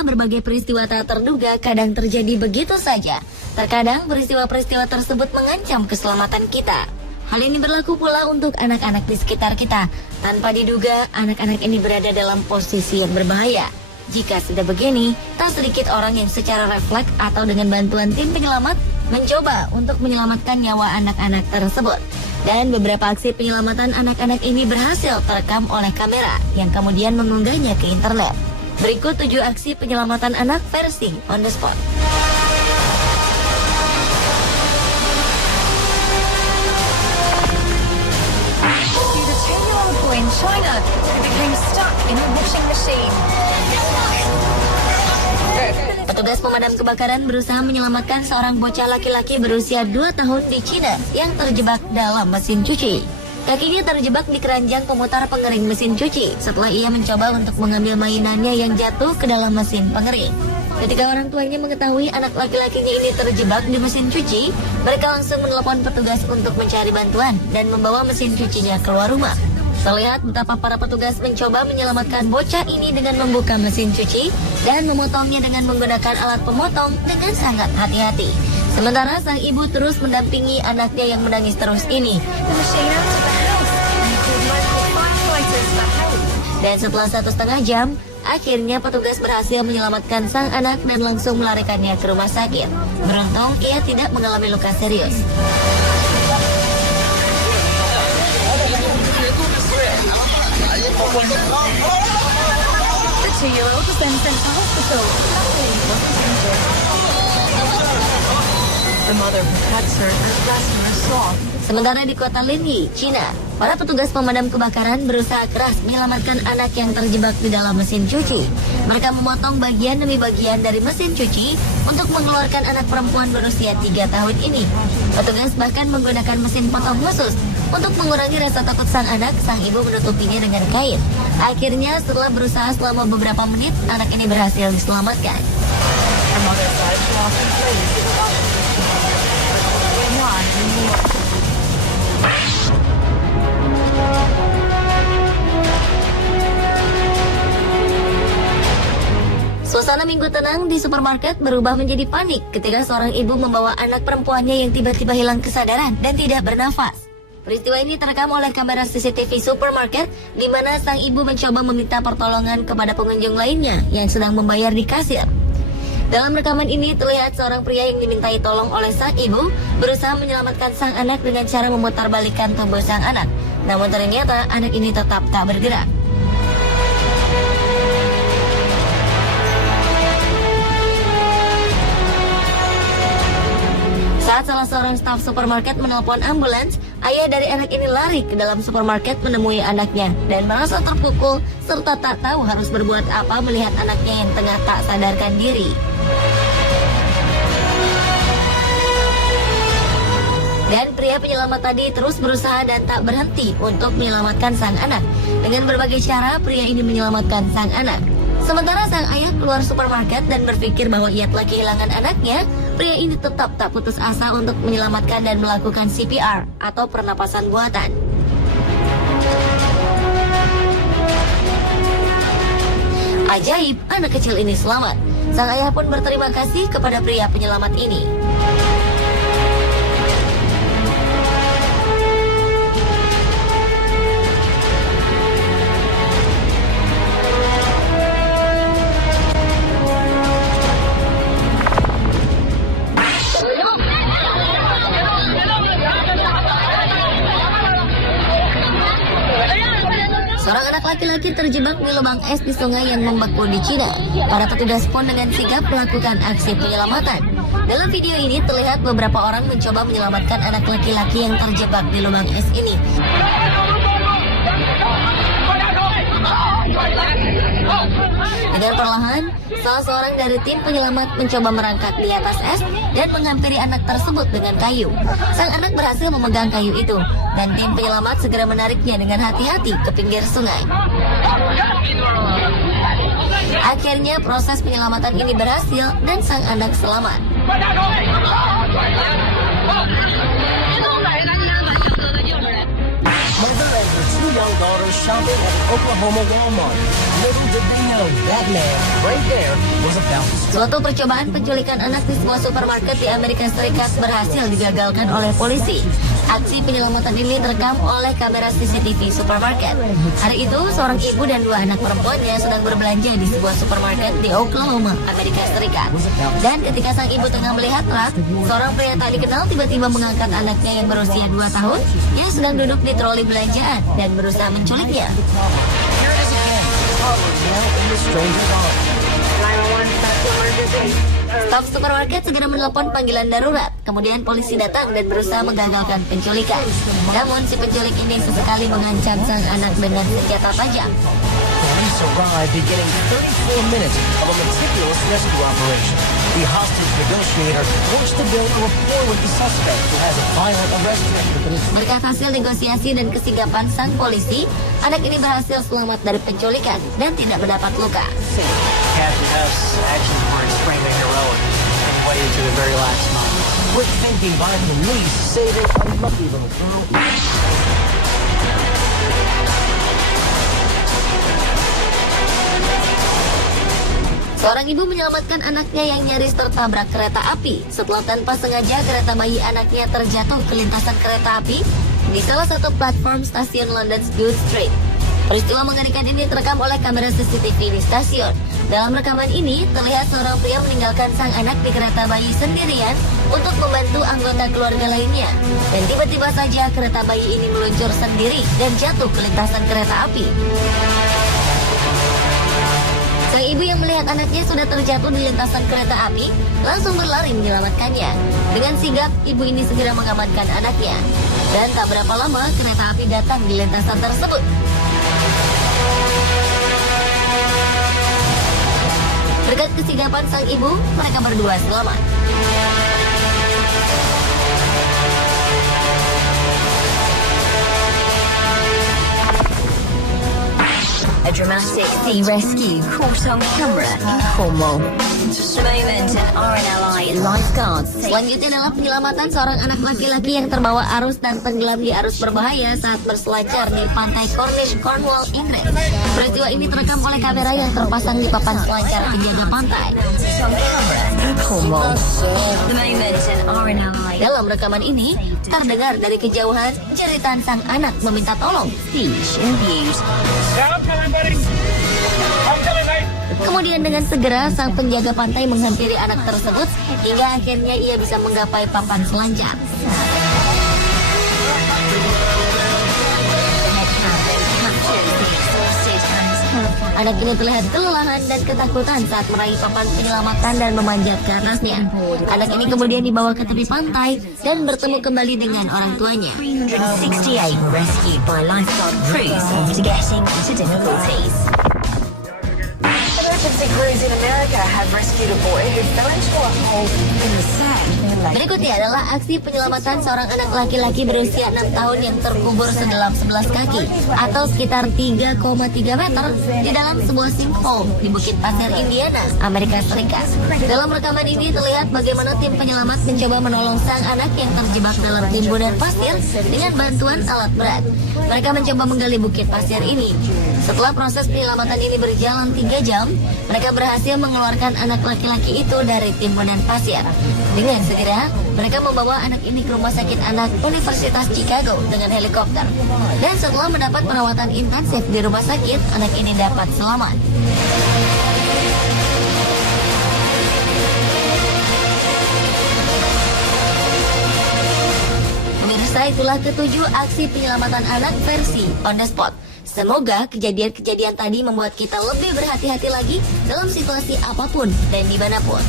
Inilah berbagai peristiwa tak terduga kadang terjadi begitu saja. Terkadang peristiwa-peristiwa tersebut mengancam keselamatan kita. Hal ini berlaku pula untuk anak-anak di sekitar kita. Tanpa diduga, anak-anak ini berada dalam posisi yang berbahaya. Jika sudah begini, tak sedikit orang yang secara refleks atau dengan bantuan tim penyelamat mencoba untuk menyelamatkan nyawa anak-anak tersebut. Dan beberapa aksi penyelamatan anak-anak ini berhasil terekam oleh kamera yang kemudian mengunggahnya ke internet. Berikut 7 aksi penyelamatan anak versi on the spot. The 10-year-old boy in China who became stuck in a washing machine. Petugas pemadam kebakaran berusaha menyelamatkan seorang bocah laki-laki berusia 2 tahun di Cina yang terjebak dalam mesin cuci. Kakinya terjebak di keranjang pemutar pengering mesin cuci setelah ia mencoba untuk mengambil mainannya yang jatuh ke dalam mesin pengering. Ketika orang tuanya mengetahui anak laki-lakinya ini terjebak di mesin cuci, mereka langsung menelepon petugas untuk mencari bantuan dan membawa mesin cucinya keluar rumah. Terlihat betapa para petugas mencoba menyelamatkan bocah ini dengan membuka mesin cuci dan memotongnya dengan menggunakan alat pemotong dengan sangat hati-hati. Sementara sang ibu terus mendampingi anaknya yang menangis terus ini. The machine out of the house and called local firefighters for help. Dan setelah 1,5 jam, akhirnya petugas berhasil menyelamatkan sang anak dan langsung melarikannya ke rumah sakit. Beruntung ia tidak mengalami luka serius. The 2-year-old was then sent to hospital. Luckily, he wasn't injured. The mother protects her as rescue her son. Sementara di kota Linyi, Cina, para petugas pemadam kebakaran berusaha keras menyelamatkan anak yang terjebak di dalam mesin cuci. Mereka memotong bagian demi bagian dari mesin cuci untuk mengeluarkan anak perempuan berusia 3 tahun ini. Petugas bahkan menggunakan mesin potong khusus. Untuk mengurangi rasa takut sang anak, sang ibu menutupinya dengan kain. Akhirnya setelah berusaha selama beberapa menit, anak ini berhasil diselamatkan. Her mother said she often plays with the washing machine. One in New York. Suasana minggu tenang di supermarket berubah menjadi panik ketika seorang ibu membawa anak perempuannya yang tiba-tiba hilang kesadaran dan tidak bernafas. Peristiwa ini terekam oleh kamera CCTV supermarket di mana sang ibu mencoba meminta pertolongan kepada pengunjung lainnya yang sedang membayar di kasir. Dalam rekaman ini terlihat seorang pria yang dimintai tolong oleh sang ibu berusaha menyelamatkan sang anak dengan cara memutarbalikkan tubuh sang anak. Namun ternyata anak ini tetap tak bergerak. Saat salah seorang staf supermarket menelpon ambulans, ayah dari anak ini lari ke dalam supermarket menemui anaknya dan merasa terpukul serta tak tahu harus berbuat apa melihat anaknya yang tengah tak sadarkan diri. Dan pria penyelamat tadi terus berusaha dan tak berhenti untuk menyelamatkan sang anak. Dengan berbagai cara, pria ini menyelamatkan sang anak. Sementara sang ayah keluar supermarket dan berpikir bahwa ia telah kehilangan anaknya, pria ini tetap tak putus asa untuk menyelamatkan dan melakukan CPR atau pernapasan buatan. Ajaib, anak kecil ini selamat. Sang ayah pun berterima kasih kepada pria penyelamat ini. Seorang anak laki-laki terjebak di lubang es di sungai yang membeku di Cina. Para petugas pun dengan sigap melakukan aksi penyelamatan. Dalam video ini terlihat beberapa orang mencoba menyelamatkan anak laki-laki yang terjebak di lubang es ini. Dengan perlahan, salah seorang dari tim penyelamat mencoba merangkak di atas es dan menghampiri anak tersebut dengan kayu. Sang anak berhasil memegang kayu itu, dan tim penyelamat segera menariknya dengan hati-hati ke pinggir sungai. Akhirnya proses penyelamatan ini berhasil dan sang anak selamat. Mother and her 2 young daughters shopping at the Oklahoma Walmart. Little did they know that man right there was about to strike. Suatu percobaan penculikan anak di sebuah supermarket di Amerika Serikat berhasil digagalkan oleh polisi. Aksi penyelamatan ini terekam oleh kamera CCTV supermarket. Hari itu, seorang ibu dan dua anak perempuannya sedang berbelanja di sebuah supermarket di Oklahoma, Amerika Serikat. Dan ketika sang ibu tengah melihat truk, seorang pria tak dikenal tiba-tiba mengangkat anaknya yang berusia 2 tahun yang sedang duduk di troli belanjaan dan berusaha menculiknya. Here it is again. Toddler now in the stranger's arms. 911, that's emergency. Staf supermarket segera menelpon panggilan darurat. Kemudian polisi datang dan berusaha menggagalkan penculikan. Namun si penculik ini sesekali mengancam sang anak dengan senjata tajam. Police arrived beginning 34 minutes of a meticulous rescue operation. The hostage negotiator works to build a rapport with the suspect who has a violent arrest record. Berkat hasil negosiasi dan kesigapan sang polisi, anak ini berhasil selamat dari penculikan dan tidak mendapat luka. Captain Huss actions were extremely heroic and waited to the very last moment. Quick thinking by police saving a lucky little girl. Seorang ibu menyelamatkan anaknya yang nyaris tertabrak kereta api setelah tanpa sengaja kereta bayi anaknya terjatuh ke lintasan kereta api di salah satu platform stasiun London Good Street. Peristiwa mengerikan ini terekam oleh kamera CCTV di stasiun. Dalam rekaman ini, terlihat seorang pria meninggalkan sang anak di kereta bayi sendirian untuk membantu anggota keluarga lainnya. Dan tiba-tiba saja kereta bayi ini meluncur sendiri dan jatuh ke lintasan kereta api. Sang ibu yang melihat anaknya sudah terjatuh di lintasan kereta api langsung berlari menyelamatkannya. Dengan sigap, ibu ini segera mengamankan anaknya. Dan tak berapa lama, kereta api datang di lintasan tersebut. Berkat kesigapan sang ibu, mereka berdua selamat. A dramatic sea rescue caught on camera in Cornwall. The moment an RNLI lifeguards Selanjutnya adalah penyelamatan seorang anak laki-laki yang terbawa arus dan tenggelam di arus berbahaya saat berselancar di pantai Cornish, Cornwall, Inggris. Peristiwa ini terekam oleh kamera yang terpasang di papan selancar penjaga pantai. on camera in Cornwall. The moment an RNLI Dalam rekaman ini, terdengar dari kejauhan jeritan sang anak meminta tolong. beach and views. Kemudian dengan segera sang penjaga pantai menghampiri anak tersebut hingga akhirnya ia bisa menggapai papan selancar. Anak ini terlihat kelelahan dan ketakutan saat meraih papan penyelamatan dan memanjat ke atasnya. Anak ini kemudian dibawa ke tepi pantai dan bertemu kembali dengan orang tuanya. 368 were rescued by lifeguard crews after getting into difficulties. Emergency crews in America have rescued a boy who fell into a hole in the sand near Lake. Berikutnya adalah aksi penyelamatan seorang anak laki-laki berusia 6 tahun yang terkubur sedalam 11 kaki atau sekitar 3,3 meter di dalam sebuah sinkhole di Bukit Pasir, Indiana, Amerika Serikat. Dalam rekaman ini terlihat bagaimana tim penyelamat mencoba menolong sang anak yang terjebak dalam timbunan pasir dengan bantuan alat berat. Mereka mencoba menggali bukit pasir ini. Setelah proses penyelamatan ini berjalan 3 jam, mereka berhasil mengeluarkan anak laki-laki itu dari timbunan pasir. Dengan segera, mereka membawa anak ini ke rumah sakit anak Universitas Chicago dengan helikopter. Dan setelah mendapat perawatan intensif di rumah sakit, anak ini dapat selamat. Pemirsa, itulah ketujuh aksi penyelamatan anak versi on the spot. Semoga kejadian-kejadian tadi membuat kita lebih berhati-hati lagi dalam situasi apapun dan dimanapun.